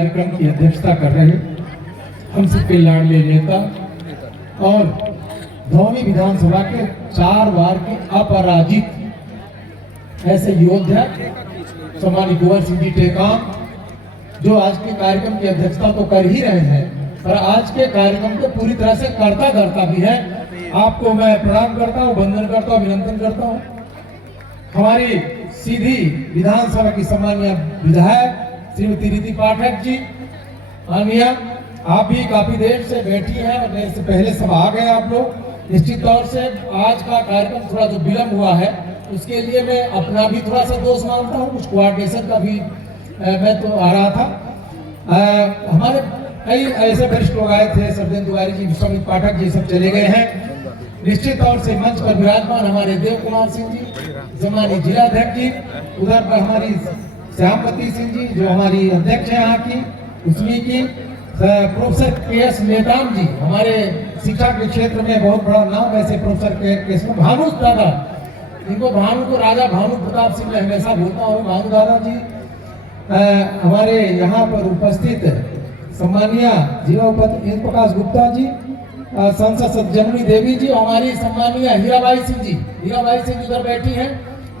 कार्यक्रम की अध्यक्षता कर रहे हम सबके लाडले नेता और धौनी विधानसभा के 4 बार के अपराजित ऐसे योद्धा सम्मानित कुंवर सिंह जी टेकाम, जो आज के कार्यक्रम की अध्यक्षता तो कर ही रहे हैं, पर आज के कार्यक्रम को पूरी तरह से करता भी है। आपको मैं प्रणाम करता हूँ, वंदन करता हूँ, अभिनंदन करता हूँ। हमारी सीधी विधानसभा की सम्मानीय विधायक श्रीमती रिति पाठक जी, माननीय आप भी काफी देर से बैठी हैं और मेरे से पहले सब आ गए आप लोग। निश्चित तौर से आज का कार्यक्रम थोड़ा जो विलम्ब हुआ है उसके लिए मैं अपना भी थोड़ा सा दोष मानता हूँ, कुछ कोऑर्डिनेशन का भी मैं तो आ रहा था। हमारे कई ऐसे वरिष्ठ लोग आए थे, सरदेन तिवारी जी, विश्वामित्र पाठक जी, सब चले गए हैं। निश्चित तौर से मंच पर विराजमान हमारे देव कुमार सिंह जी, सम्मानित जिलाध्यक्ष जी, उधर पर हमारी श्यामपति सिंह जी जो हमारी अध्यक्ष है यहाँ की, उसमें की प्रोफेसर के.एस. नेताम जी, हमारे शिक्षा के क्षेत्र में बहुत बड़ा नाम ऐसे प्रोफेसर के.एस. भानु दादा, इनको भानु को राजा भानु प्रताप सिंह मैं हमेशा बोलता हूँ, भानु दादा जी हमारे यहाँ पर उपस्थित सम्मानीय जिला उपाध्यक्ष इंद्र प्रकाश गुप्ता जी, सांसद जमुनी देवी जी, हमारी सम्मानीय हीराबाई सिंह जी, हीराबाई सिंह उधर बैठी हैं,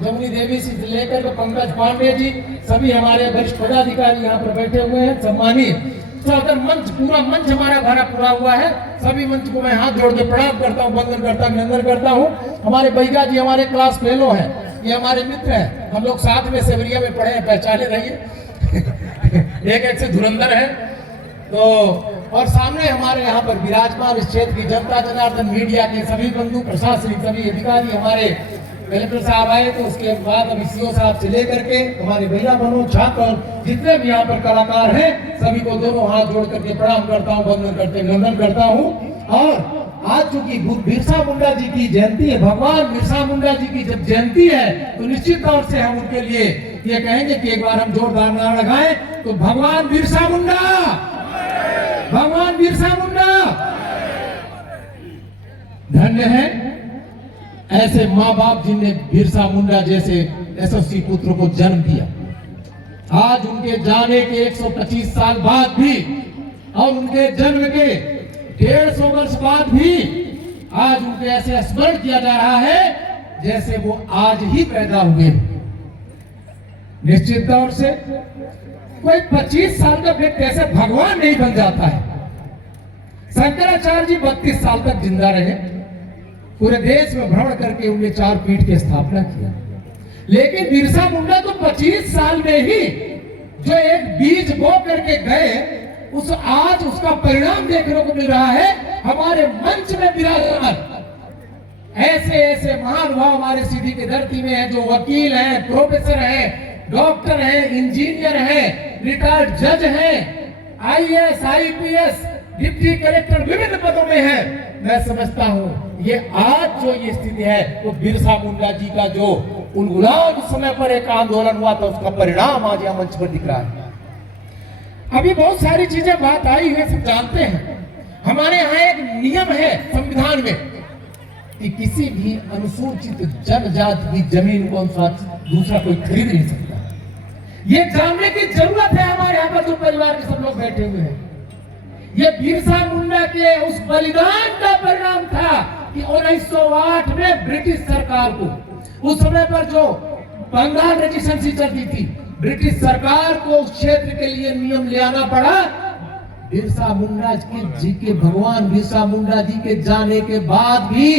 जमुनी देवी से लेकर के पंकज पांडे जी, सभी हमारे वरिष्ठ पदाधिकारी यहाँ पर बैठे हुए हैं। सम्मानित मंच, पूरा मंच हमारा भरा पूरा हुआ है। सभी मंच को मैं हाथ जोड़ के प्रणाम करता हूँ, वंदन करता हूँ, अभिनंदन करता हूँ। हमारे बैगा जी हमारे क्लास फेलो हैं, ये हमारे मित्र हैं, हम लोग साथ में सेवरिया में पढ़े हैं, पहचाने रहिए। एक से धुरंधर है तो, और सामने हमारे यहाँ पर विराजमान इस क्षेत्र की जनता जनार्दन, मीडिया के सभी बंधु, प्रशासनिक सभी अधिकारी, हमारे कलेक्टर साहब आए तो उसके बाद अब सीओ साहब से लेकर के हमारे भैया बहनों, छात्र, जितने भी यहाँ पर कलाकार हैं, सभी को दोनों हाथ जोड़ करके प्रणाम करता हूँ, वंदन करते अभिनंदन करता हूँ। और आज चूंकि बिरसा मुंडा जी की जयंती है, भगवान बिरसा मुंडा जी की जब जयंती है तो निश्चित तौर से हम उनके लिए ये कहेंगे कि एक बार हम जोरदार नारा लगाएं तो भगवान बिरसा मुंडा, भगवान बिरसा मुंडा। धन्य है ऐसे माँ बाप जिनने बिरसा मुंडा जैसे यशस्वी पुत्र को जन्म दिया। आज उनके जाने के 125 साल बाद भी और उनके जन्म के 150 वर्ष बाद भी आज उनके ऐसे स्मरण किया जा रहा है जैसे वो आज ही पैदा हुए। निश्चित तौर से कोई 25 साल का व्यक्ति ऐसे भगवान नहीं बन जाता है। शंकराचार्य जी 32 साल तक जिंदा रहे, पूरे देश में भ्रमण करके उन्हें 4 पीठ की स्थापना किया, लेकिन बिरसा मुंडा तो 25 साल में ही जो एक बीज बो करके गए, उस आज उसका परिणाम देखने को मिल रहा है। हमारे मंच में विराजमान ऐसे ऐसे महानुभाव हमारे सीधी की धरती में है, जो वकील हैं, प्रोफेसर हैं, डॉक्टर हैं, इंजीनियर हैं, रिटायर्ड जज हैं, IAS, IPS, डिप्टी कलेक्टर, विभिन्न पदों में है। मैं समझता हूं ये आज जो ये स्थिति है वो बिरसा मुंडा जी का जो उस समय पर एक आंदोलन हुआ था उसका परिणाम आज यहाँ मंच पर दिख रहा है। अभी बहुत सारी चीजें बात आई है, सब जानते हैं। हमारे यहाँ एक नियम है संविधान में कि किसी भी अनुसूचित जनजाति की जमीन को दूसरा कोई खरीद नहीं सकता। ये जानने की जरूरत है हमारे यहाँ पर जो परिवार के सब लोग बैठे हुए हैं। ये बिरसा मुंडा के उस बलिदान का परिणाम था कि 1908 में ब्रिटिश सरकार को, उस समय पर जो बंगाल रेजिस्टेंसी चलती थी, ब्रिटिश सरकार को उस क्षेत्र के लिए नियम ले आना पड़ा। बिरसा मुंडा जी के, भगवान बिरसा मुंडा जी के जाने के बाद भी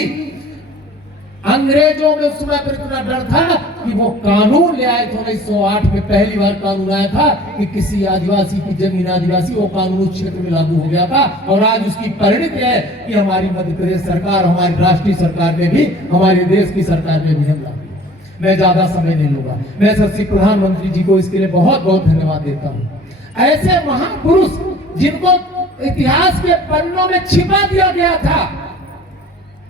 अंग्रेजों में उस समय पर इतना डर था कि वो कानून ले आए थे। 1908 में पहली बार कानून आया था कि किसी आदिवासी की जमीन आदिवासी, वो कानून उस क्षेत्र में लागू हो गया था। और आज उसकी परिणति है कि हमारी मध्य प्रदेश सरकार, हमारी राष्ट्रीय सरकार में भी, हमारे देश की सरकार में भी हम लागू। मैं ज्यादा समय नहीं लूंगा, मैं सबसे प्रधानमंत्री जी को इसके लिए बहुत बहुत धन्यवाद देता हूँ। ऐसे महापुरुष जिनको इतिहास के पन्नों में छिपा दिया गया था,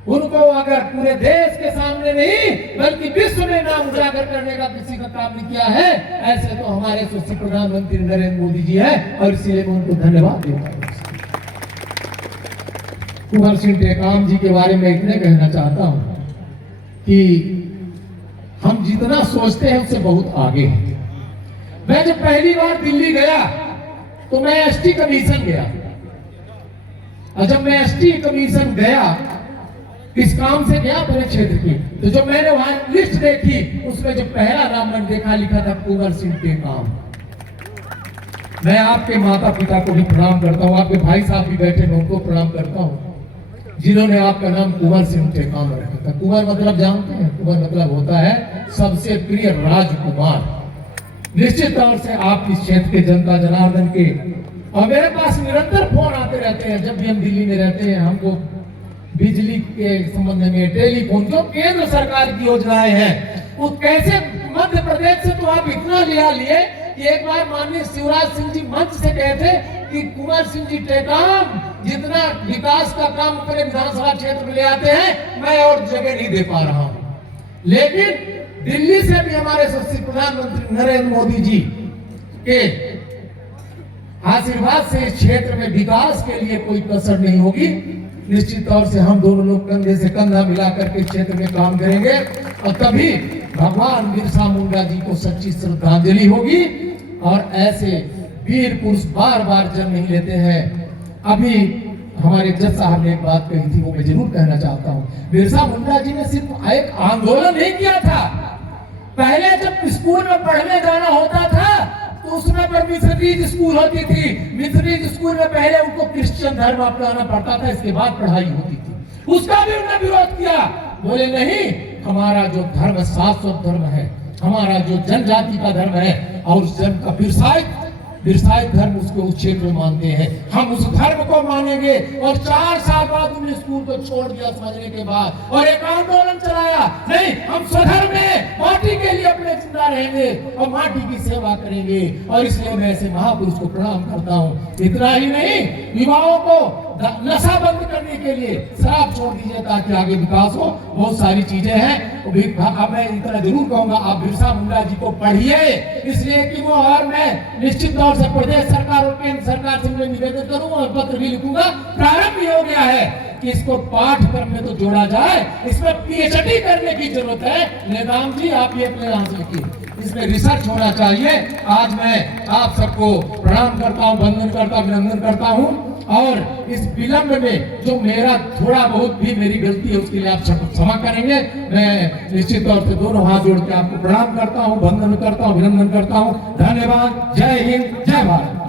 उनको अगर पूरे देश के सामने नहीं बल्कि विश्व में नाम उजागर करने का किसी का काम नहीं किया है, ऐसे तो हमारे यशस्वी प्रधानमंत्री नरेंद्र मोदी जी है, और इसीलिए मैं उनको धन्यवाद देता हूँ। कुंवर सिंह टेकाम जी के बारे में इतने कहना चाहता हूँ कि हम जितना सोचते हैं उससे बहुत आगे हैं। मैं जब पहली बार दिल्ली गया तो मैं एसटी कमीशन गया, और जब मैं एसटी कमीशन गया, इस काम से गया अपने क्षेत्र की, तो जब मैंने वहां लिस्ट देखी, उसमें जो पहला नाम देखा लिखा था कुंवर सिंह टेकाम। मैं आपके माता पिता को भी प्रणाम करता हूँ, आपके भाई साहब भी बैठे हैं उनको प्रणाम करता हूँ, जिन्होंने आपका नाम कुंवर सिंह टेकाम रखा था। कुंवर मतलब जानते हैं? कुंवर मतलब होता है सबसे प्रिय राजकुमार। निश्चित तौर से आप इस क्षेत्र के जनता जनार्दन के, और मेरे पास निरंतर फोन आते रहते हैं जब भी हम दिल्ली में रहते हैं, हमको बिजली के संबंध में, टेलीफोन, जो केंद्र सरकार की योजनाएं हैं, वो कैसे मध्य प्रदेश से तो आप इतना लिया लिए कि एक बार माननीय शिवराज सिंह जी मंच से कहे थे कि कुंवर सिंह जी टेकाम जितना विकास का काम अपने विधानसभा क्षेत्र में ले आते हैं, मैं और जगह नहीं दे पा रहा हूं। लेकिन दिल्ली से भी हमारे यशस्वी प्रधानमंत्री नरेंद्र मोदी जी के आशीर्वाद से इस क्षेत्र में विकास के लिए कोई कसर नहीं होगी। निश्चित तौर से हम दोनों लोग कंधे से कंधा मिलाकर के क्षेत्र में काम करेंगे, और तभी भगवान बिरसा मुंडा जी को सच्ची श्रद्धांजलि होगी। और ऐसे वीर पुरुष बार बार जन्म नहीं लेते हैं। अभी हमारे जज साहब ने एक बात कही थी, वो मैं जरूर कहना चाहता हूँ। बिरसा मुंडा जी ने सिर्फ एक आंदोलन नहीं किया था। पहले जब स्कूल में पढ़ने जाना होता था तो उसमें पर मिशनरीज स्कूल होती थी। मिशनरीज स्कूल में पहले उनको क्रिश्चियन धर्म अपनाना पड़ता था, इसके बाद पढ़ाई होती थी। उसका भी उन्होंने विरोध किया, बोले नहीं, हमारा जो धर्म शाश्वत धर्म है, हमारा जो जनजाति का धर्म है, और उस धर्म का बिरसाइत धर्म उसको उस क्षेत्र में मानते हैं, हम उस धर्म को मानेंगे। और 4 साल बाद उन्होंने स्कूल को छोड़ दिया समझने के बाद, और एक आंदोलन चलाया, नहीं हम स्वधर्म में माटी के लिए अपने जिंदा रहेंगे और माटी की सेवा करेंगे। और इसलिए मैं ऐसे महापुरुष को प्रणाम करता हूँ। इतना ही नहीं, युवाओं को नशा बंद करने के लिए शराब छोड़ दीजिए ताकि आगे विकास हो। बहुत सारी चीजें हैं। अब मैं इतना जरूर कहूंगा, आप बिरसा मुंडा जी को पढ़िए, इसलिए कि वो, और मैं निश्चित तौर से प्रदेश सरकार और केंद्र सरकार से मैं निवेदन करूंगा और पत्र भी लिखूंगा। प्रारंभ भी हो गया है कि इसको पाठ्यक्रम में तो जोड़ा जाए, इसमें पीएचडी करने की जरूरत है। नेदाम जी आप ये अपने यहाँ से लिखिए, इसमें रिसर्च होना चाहिए। आज मैं आप सबको प्रणाम करता हूँ, वंदन करता हूँ, अभिनंदन करता हूँ। और इस विलंब में जो मेरा थोड़ा बहुत भी मेरी गलती है उसके लिए आप क्षमा करेंगे। मैं निश्चित तौर से दोनों हाथ जोड़ के आपको प्रणाम करता हूँ, वंदन करता हूँ, अभिनंदन करता हूँ। धन्यवाद। जय हिंद, जय भारत।